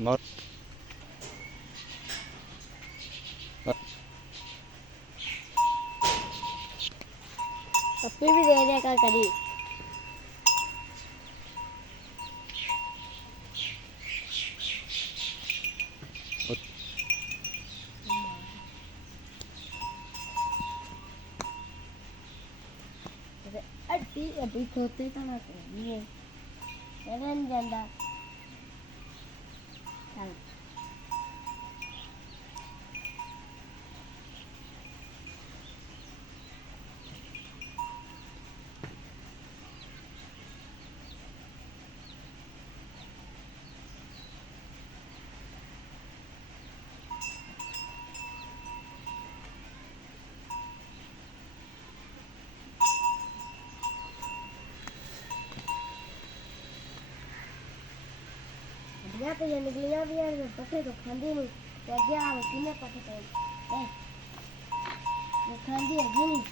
पप्पी भी दे दे कर करी अड्डी अड्डी खोते तो ना चाहिए रन जांदा चल बढ़िया तो ये निकलियां भी हैं पट्टे तो खांदी नहीं तो गया वो किने पट्टे तो वो खांदी है नहीं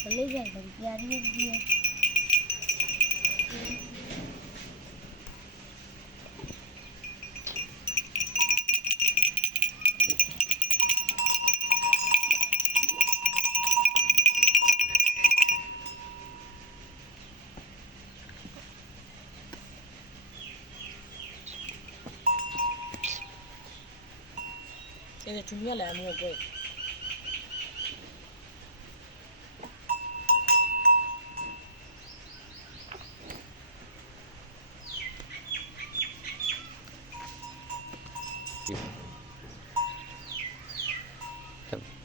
चली गई बड़ी प्यारी लगी है ਇਹਦੇ ਚੁੰਨੀਆਂ ਲੈ ਮੂੰਹ ਅੱਗੇ Yep.